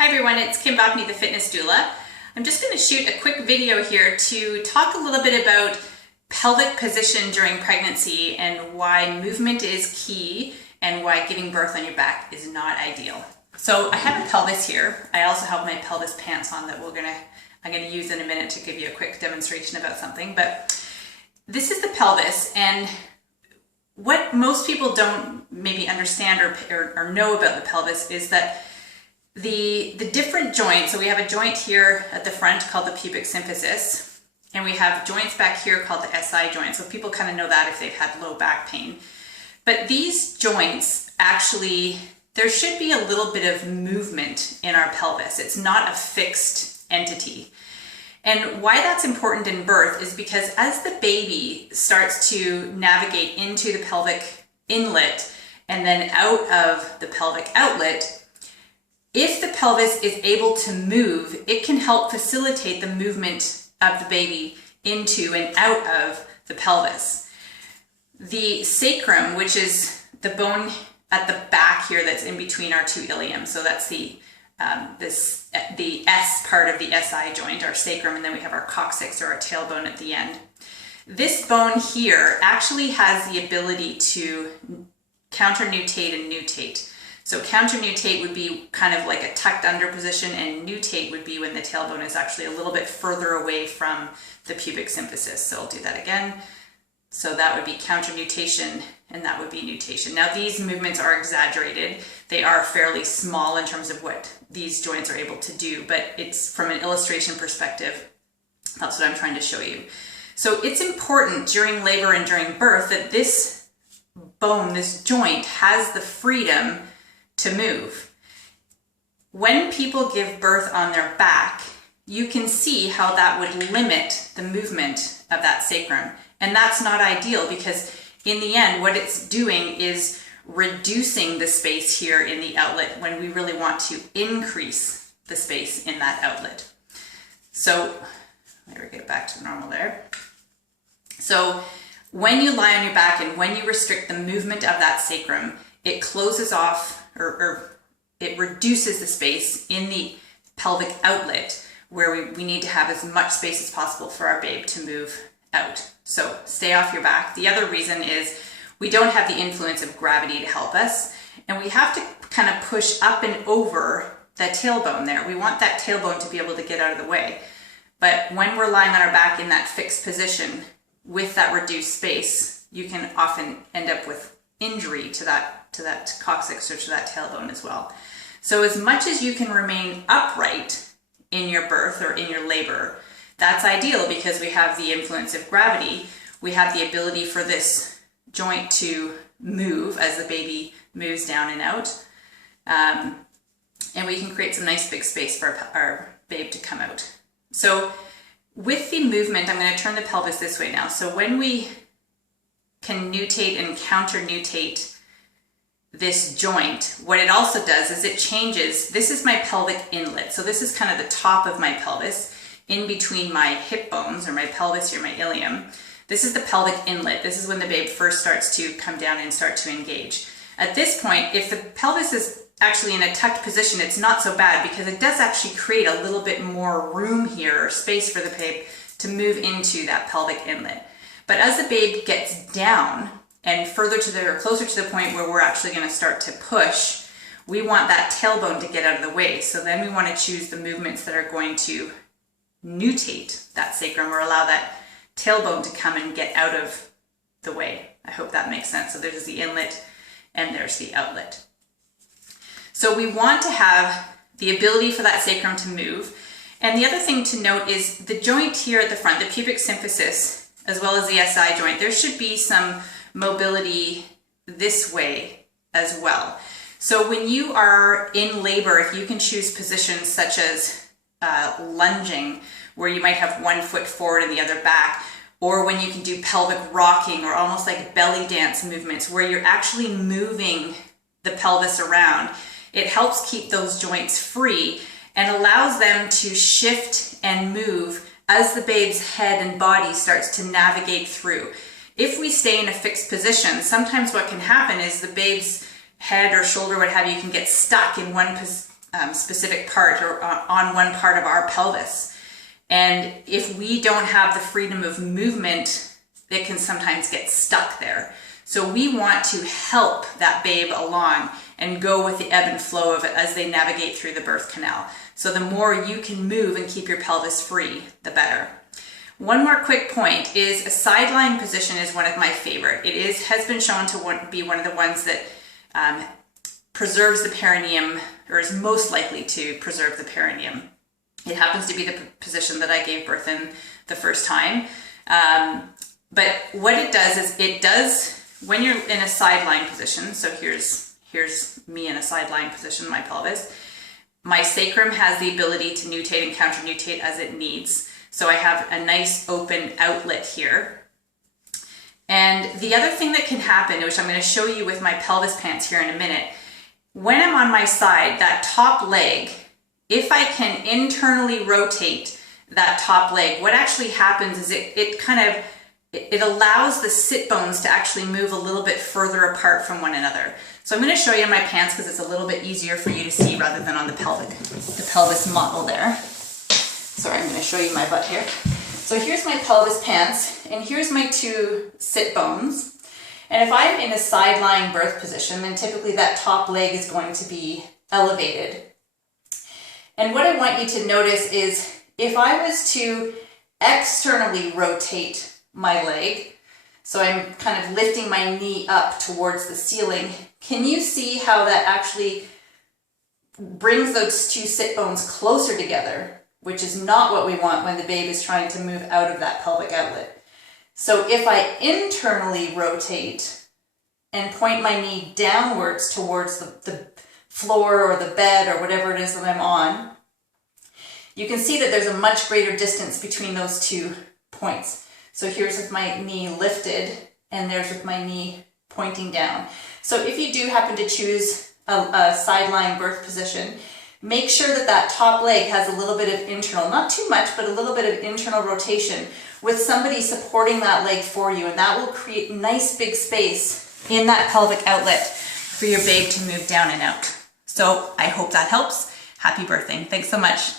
Hi everyone, it's Kim Vopni, the fitness doula. I'm just going to shoot a quick video here to talk a little bit about pelvic position during pregnancy and why movement is key and why giving birth on your back is not ideal. So I have a pelvis here. I also have my pelvis pants on that I'm going to use in a minute to give you a quick demonstration about something. But this is the pelvis, and what most people don't maybe understand or know about the pelvis is that the different joints, so we have a joint here at the front called the pubic symphysis, and we have joints back here called the SI joint. So people kind of know that if they've had low back pain. But these joints actually, there should be a little bit of movement in our pelvis. It's not a fixed entity. And why that's important in birth is because as the baby starts to navigate into the pelvic inlet and then out of the pelvic outlet, if the pelvis is able to move, it can help facilitate the movement of the baby into and out of the pelvis. The sacrum, which is the bone at the back here that's in between our two iliums, so that's the S part of the SI joint, our sacrum, and then we have our coccyx or our tailbone at the end. This bone here actually has the ability to counternutate and nutate. So counternutate would be kind of like a tucked under position, and nutate would be when the tailbone is actually a little bit further away from the pubic symphysis. So I'll do that again. So that would be counternutation, and that would be nutation. Now these movements are exaggerated. They are fairly small in terms of what these joints are able to do, but it's from an illustration perspective, that's what I'm trying to show you. So it's important during labor and during birth that this bone, this joint, has the freedom to move. When people give birth on their back, you can see how that would limit the movement of that sacrum. And that's not ideal because in the end, what it's doing is reducing the space here in the outlet when we really want to increase the space in that outlet. So there we get back to normal there. So when you lie on your back and when you restrict the movement of that sacrum, it closes off or it reduces the space in the pelvic outlet where we need to have as much space as possible for our babe to move out. So stay off your back. The other reason is we don't have the influence of gravity to help us, and we have to kind of push up and over that tailbone there. We want that tailbone to be able to get out of the way. But when we're lying on our back in that fixed position with that reduced space, you can often end up with injury to that coccyx or to that tailbone as well. So as much as you can remain upright in your birth or in your labor, that's ideal because we have the influence of gravity. We have the ability for this joint to move as the baby moves down and out. And we can create some nice big space for our babe to come out. So with the movement, I'm going to turn the pelvis this way now. So when we can nutate and counter-nutate this joint, what it also does is it changes. This is my pelvic inlet. So this is kind of the top of my pelvis in between my hip bones or my pelvis here, my ilium. This is the pelvic inlet. This is when the babe first starts to come down and start to engage. At this point, if the pelvis is actually in a tucked position, it's not so bad because it does actually create a little bit more room here or space for the babe to move into that pelvic inlet. But as the babe gets down and further to or closer to the point where we're actually going to start to push, we want that tailbone to get out of the way. So then we want to choose the movements that are going to nutate that sacrum or allow that tailbone to come and get out of the way. I hope that makes sense. So there's the inlet and there's the outlet. So we want to have the ability for that sacrum to move. And the other thing to note is the joint here at the front, the pubic symphysis, as well as the SI joint, there should be some mobility this way as well. So when you are in labor, if you can choose positions such as lunging, where you might have one foot forward and the other back, or when you can do pelvic rocking or almost like belly dance movements where you're actually moving the pelvis around, it helps keep those joints free and allows them to shift and move as the babe's head and body starts to navigate through. If we stay in a fixed position, sometimes what can happen is the babe's head or shoulder, what have you, can get stuck in one specific part or on one part of our pelvis. And if we don't have the freedom of movement, it can sometimes get stuck there. So we want to help that babe along and go with the ebb and flow of it as they navigate through the birth canal. So the more you can move and keep your pelvis free, the better. One more quick point is a sideline position is one of my favorite. It has been shown to be one of the ones that preserves the perineum, or is most likely to preserve the perineum. It happens to be the position that I gave birth in the first time. But what it does is it does, when you're in a sideline position, so here's me in a sideline position, my pelvis, my sacrum has the ability to nutate and counter-nutate as it needs. So I have a nice open outlet here. And the other thing that can happen, which I'm going to show you with my pelvis pants here in a minute, when I'm on my side, that top leg, if I can internally rotate that top leg, what actually happens is it allows the sit bones to actually move a little bit further apart from one another. So I'm going to show you in my pants because it's a little bit easier for you to see rather than on the pelvis model there. Sorry, I'm going to show you my butt here. So here's my pelvis pants, and here's my two sit bones. And if I'm in a sideline birth position, then typically that top leg is going to be elevated. And what I want you to notice is if I was to externally rotate my leg, so I'm kind of lifting my knee up towards the ceiling, can you see how that actually brings those two sit bones closer together, which is not what we want when the babe is trying to move out of that pelvic outlet. So if I internally rotate and point my knee downwards towards the floor or the bed or whatever it is that I'm on, you can see that there's a much greater distance between those 2 points. So here's with my knee lifted, and there's with my knee pointing down. So if you do happen to choose a sideline birth position, make sure that that top leg has a little bit of internal, not too much, but a little bit of internal rotation with somebody supporting that leg for you, and that will create nice big space in that pelvic outlet for your babe to move down and out. So I hope that helps. Happy birthing. Thanks so much.